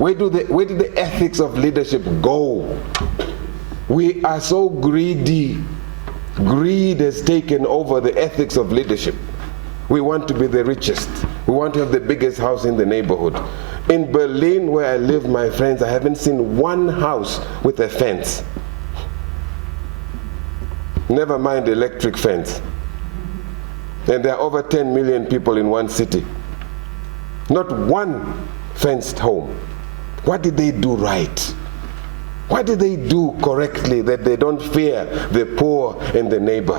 Where did the ethics of leadership go? We are so greedy. Greed has taken over the ethics of leadership. We want to be the richest. We want to have the biggest house in the neighborhood. In Berlin, where I live, my friends, I haven't seen one house with a fence. Never mind electric fence. And there are over 10 million people in one city. Not one fenced home. What did they do right? What did they do correctly that they don't fear the poor and the neighbor?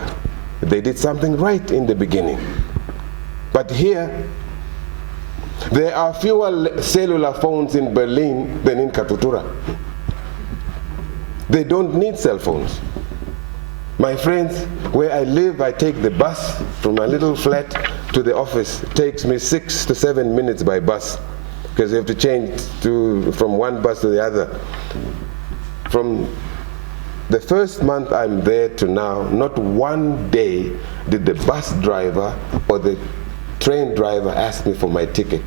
They did something right in the beginning. But here, there are fewer cellular phones in Berlin than in Katutura. They don't need cell phones. My friends, where I live, I take the bus from my little flat to the office. It takes me 6 to 7 minutes by bus, because you have to change from one bus to the other. From the first month I'm there to now, not one day did the bus driver or the train driver ask me for my ticket.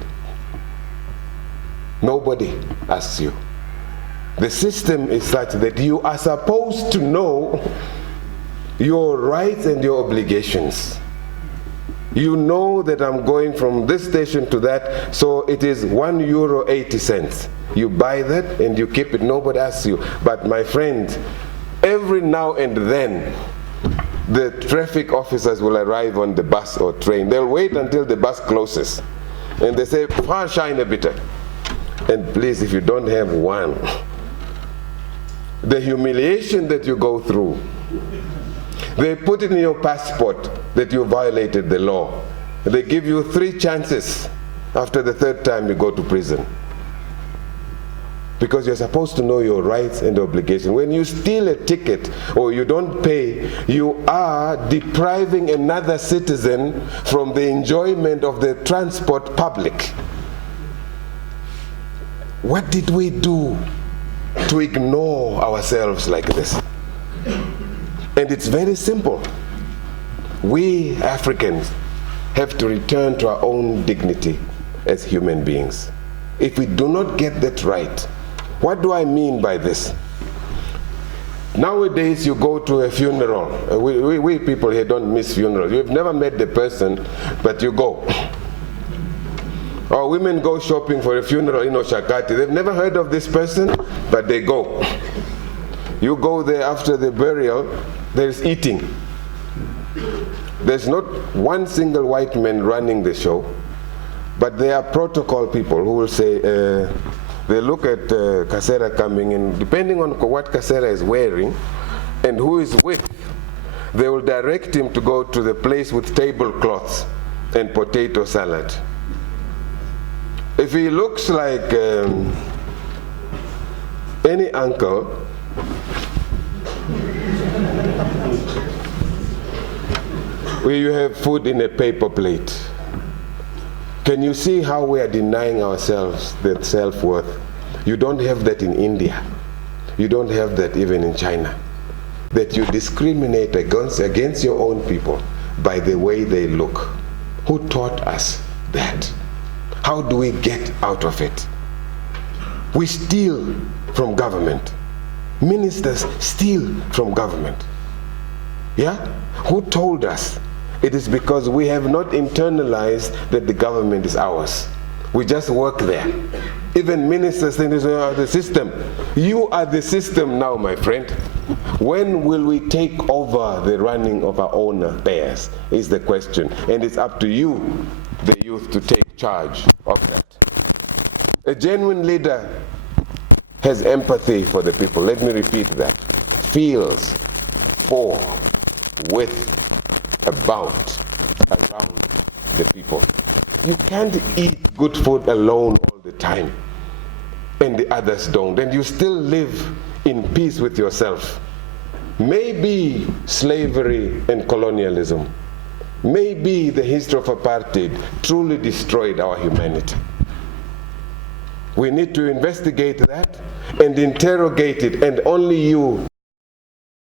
Nobody asks you. The system is such that you are supposed to know your rights and your obligations. You know that I'm going from this station to that, so it is €1.80. You buy that and you keep it, nobody asks you. But my friend, every now and then, the traffic officers will arrive on the bus or train. They'll wait until the bus closes. And they say, shine a bit. And please, if you don't have one, the humiliation that you go through, they put it in your passport that you violated the law. They give you 3 chances. After the 3rd time, you go to prison. Because you're supposed to know your rights and obligations. When you steal a ticket or you don't pay, you are depriving another citizen from the enjoyment of the transport public. What did we do to ignore ourselves like this? And it's very simple. We Africans have to return to our own dignity as human beings. If we do not get that right, what do I mean by this? Nowadays you go to a funeral. We people here don't miss funerals. You've never met the person, but you go. Or women go shopping for a funeral in Oshakati. They've never heard of this person, but they go. You go there after the burial, there's eating. There's not one single white man running the show, but there are protocol people who will say, they look at Kasera coming in, depending on what Kasera is wearing and who is with, they will direct him to go to the place with tablecloths and potato salad. If he looks like any uncle, where you have food in a paper plate, can you see how we are denying ourselves that self-worth? You don't have that in India. You don't have that even in China. That you discriminate against your own people by the way they look. Who taught us that? How do we get out of it? We steal from government. Ministers steal from government. Yeah? Who told us? It is because we have not internalized that the government is ours. We just work there. Even ministers think they are the system. You are the system now, my friend. When will we take over the running of our own affairs is the question. And it's up to you, the youth, to take charge of that. A genuine leader has empathy for the people. Let me repeat that. Feels for, with, about, around the people. You can't eat good food alone all the time and the others don't, and you still live in peace with yourself. Maybe slavery and colonialism, maybe the history of apartheid truly destroyed our humanity. We need to investigate that and interrogate it, and only you